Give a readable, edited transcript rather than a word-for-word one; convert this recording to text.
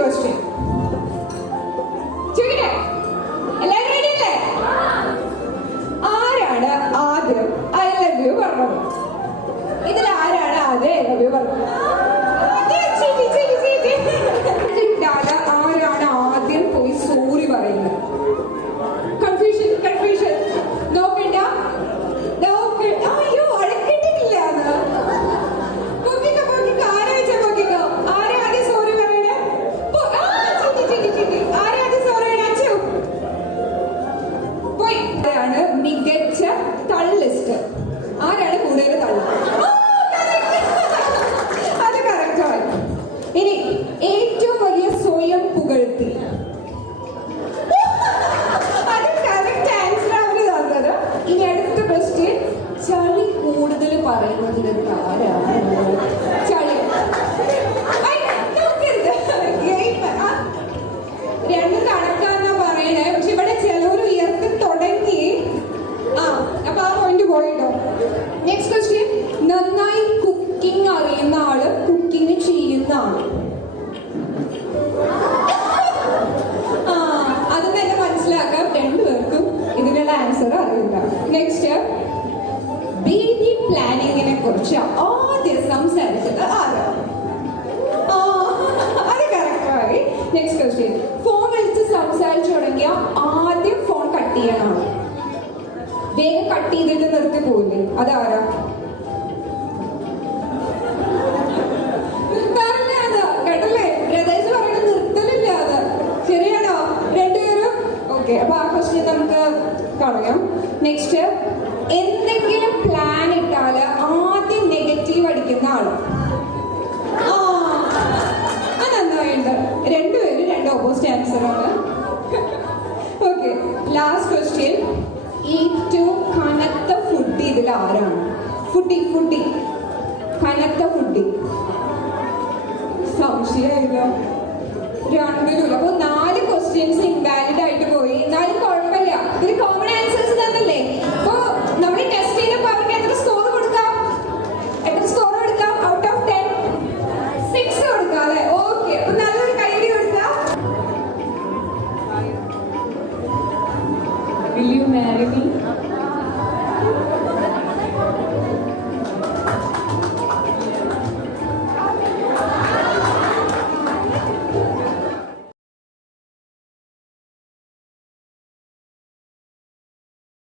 Question ചോദിക്കട്ടെ? എല്ലാവരും ready അല്ലേ? ആരാണ് ആദ്യം ഐ ലവ് യു പറഞ്ഞത്? ഇതിൽ ആരാണ് ആദ്യം ഐ ലവ് യു പറഞ്ഞത്? ആരാണ് ആദ്യം പോയി സോറി പറയുന്നത്? Confusion confusion. നോക്കണ്ട അയ്യോ അടക്കിട്ടിട്ടില്ല. ആരാദ്യം സോറി പറയണേ? ആരാദ്യം സോറി അച്ചു പോയി. ആരാണ് മികച്ച തള്ളിസ്റ്റ്? ആരാണ് കൂടുതൽ തള്ളു? അത് കറക്റ്റായി. ഇനി ഏറ്റവും വലിയ സ്വയം പുകഴ്ത്തി? അത് കറക്റ്റ് ആൻസർ അവര് തന്നത്. ഇനി അടുത്ത ക്വസ്റ്റ്യൻ, ചളി കൂടുതൽ പറയുന്നതിന് ആരാണ്? ചളി രണ്ടും കണക്കാന്നാ പറയണേ. പക്ഷെ ഇവിടെ ചിലവർ ഉയർത്തി തുടങ്ങി. അപ്പൊ ആ പോയിന്റ് പോയിട്ടോ. നെക്സ്റ്റ് ക്വസ്റ്റ്യൻ, നന്നായി കുക്കിംഗ് അറിയുന്ന ആള്, കുക്കിംഗ് ചെയ്യുന്ന ആള്. അത് തന്നെ മനസ്സിലാക്കാം, രണ്ടുപേർക്കും ഇതിനുള്ള ആൻസർ അറിയില്ല. നെക്സ്റ്റ്, ബേബി പ്ലാനിങ്ങിനെ കുറിച്ച് ആദ്യം സംസാരിച്ചത് ആരാ? അത് കറക്റ്റായി. നെക്സ്റ്റ് ക്വസ്റ്റ്യൻ, ഫോൺ വിളിച്ച് സംസാരിച്ചു തുടങ്ങിയ ആദ്യം ഫോൺ കട്ട് ചെയ്യണം. വേഗം കട്ട് ചെയ്തിട്ട് നിർത്തി പോയില്ലേ, അതാരാ? കേട്ടല്ലേ, ബ്രദേഴ്സ് പറയുന്നത് നിർത്തലില്ല. അത് ശരിയാണോ രണ്ടുപേരും? ഓക്കെ, അപ്പൊ ആ ക്വസ്റ്റ്യൻ നമുക്ക് കളയാം. നെക്സ്റ്റ്, എന്തെങ്കിലും പ്ലാൻ ഇട്ടാല് ആദ്യം നെഗറ്റീവ് അടിക്കുന്ന ആള്. അതെന്താ? രണ്ടുപേരും രണ്ട് ഓപ്പോസിറ്റ് ആൻസർ ആണ്. ഓക്കെ, ലാസ്റ്റ് ക്വസ്റ്റ്യൻ, ഏറ്റവും കനത്ത ഫുഡ് ഇതിൽ ആരാണ്? ഫുഡി കനത്ത ഫുഡി. സംശയമില്ല, രണ്ടിലും. അപ്പൊ 4 ക്വസ്റ്റ്യൻസ് ഇൻവാലിഡ് ആയിട്ട് പോയി. എന്നാലും കുഴപ്പമില്ല, ഇതിൽ